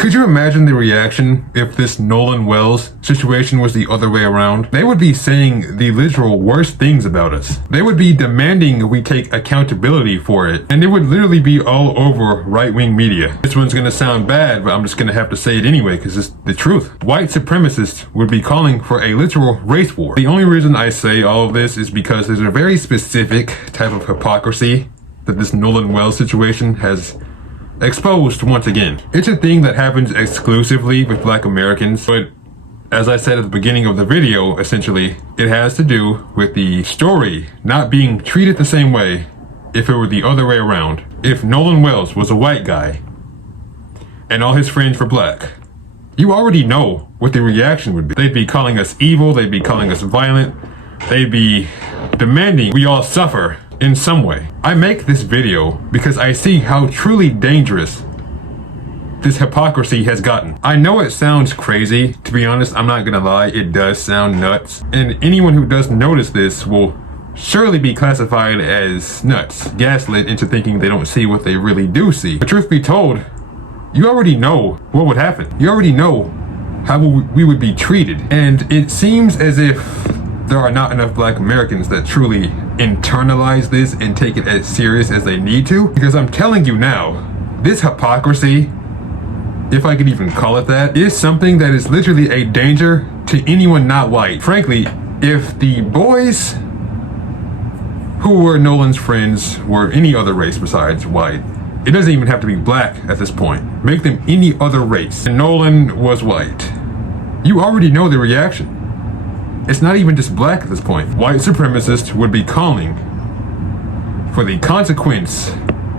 Could you imagine the reaction if this Nolan Wells situation was the other way around? They would be saying the literal worst things about us. They would be demanding we take accountability for it. And it would literally be all over right-wing media. This one's gonna sound bad, but I'm just gonna have to say it anyway because it's the truth. White supremacists would be calling for a literal race war. The only reason I say all of this is because there's a very specific type of hypocrisy that this Nolan Wells situation has exposed once again. It's a thing that happens exclusively with Black Americans, but as I said at the beginning of the video, essentially, it has to do with the story not being treated the same way if it were the other way around. If Nolan Wells was a white guy and all his friends were black, you already know what the reaction would be. They'd be calling us evil, they'd be calling us violent, they'd be demanding we all suffer in some way. I make this video because I see how truly dangerous this hypocrisy has gotten. I know it sounds crazy, to be honest, I'm not gonna lie, it does sound nuts. And anyone who does notice this will surely be classified as nuts, gaslit into thinking they don't see what they really do see. But truth be told, you already know what would happen. You already know how we would be treated. And it seems as if there are not enough Black Americans that truly internalize this and take it as serious as they need to. Because I'm telling you now, this hypocrisy, if I could even call it that, is something that is literally a danger to anyone not white. Frankly, if the boys who were Nolan's friends were any other race besides white, it doesn't even have to be black at this point. Make them any other race. And Nolan was white. You already know the reaction. It's not even just black at this point. White supremacists would be calling for the consequence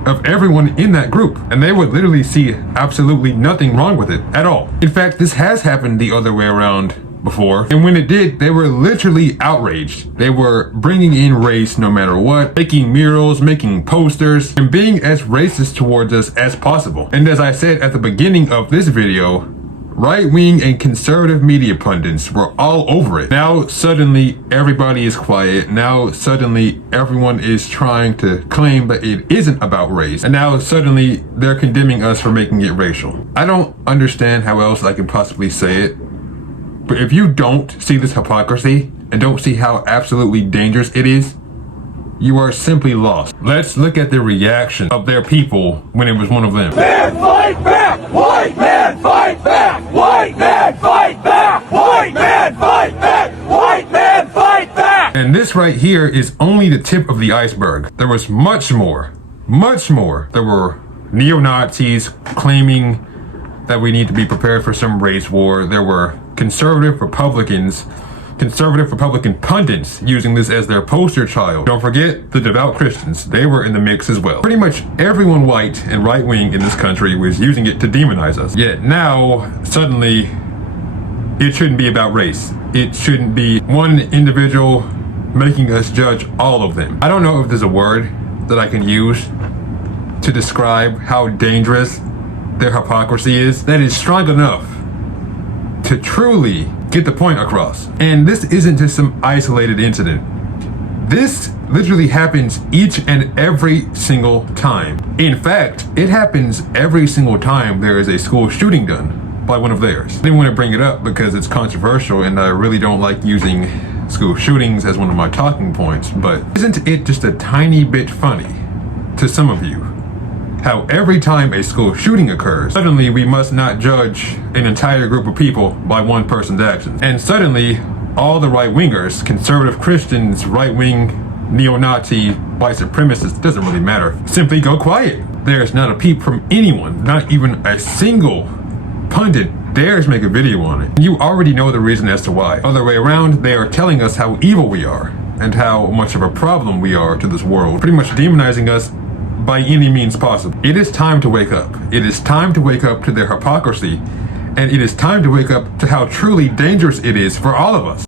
of everyone in that group. And they would literally see absolutely nothing wrong with it at all. In fact, this has happened the other way around before. And when it did, they were literally outraged. They were bringing in race no matter what, making murals, making posters, and being as racist towards us as possible. And as I said at the beginning of this video, right-wing and conservative media pundits were all over it. Now suddenly everybody is quiet. Now suddenly everyone is trying to claim that it isn't about race. And now suddenly they're condemning us for making it racial. I don't understand how else I can possibly say it. But if you don't see this hypocrisy and don't see how absolutely dangerous it is, you are simply lost. Let's look at the reaction of their people when it was one of them. Man, fight back! White man, fight back! White man, fight back! White man, fight back! White man, fight back! And this right here is only the tip of the iceberg. There was much more. Much more. There were neo-Nazis claiming that we need to be prepared for some race war. There were conservative Republican pundits using this as their poster child. Don't forget the devout Christians. They were in the mix as well. Pretty much everyone white and right-wing in this country was using it to demonize us. Yet now, suddenly, it shouldn't be about race. It shouldn't be one individual making us judge all of them. I don't know if there's a word that I can use to describe how dangerous their hypocrisy is that is strong enough to truly get the point across. And this isn't just some isolated incident. This literally happens each and every single time. In fact, it happens every single time there is a school shooting done by one of theirs. I didn't want to bring it up because it's controversial and I really don't like using school shootings as one of my talking points, but isn't it just a tiny bit funny to some of you how every time a school shooting occurs, suddenly we must not judge an entire group of people by one person's actions. And suddenly, all the right-wingers, conservative Christians, right-wing, neo-Nazi, white supremacists, doesn't really matter, simply go quiet. There's not a peep from anyone, not even a single pundit dares make a video on it. You already know the reason as to why. Other way around, they are telling us how evil we are and how much of a problem we are to this world, pretty much demonizing us by any means possible. It is time to wake up. It is time to wake up to their hypocrisy, and it is time to wake up to how truly dangerous it is for all of us.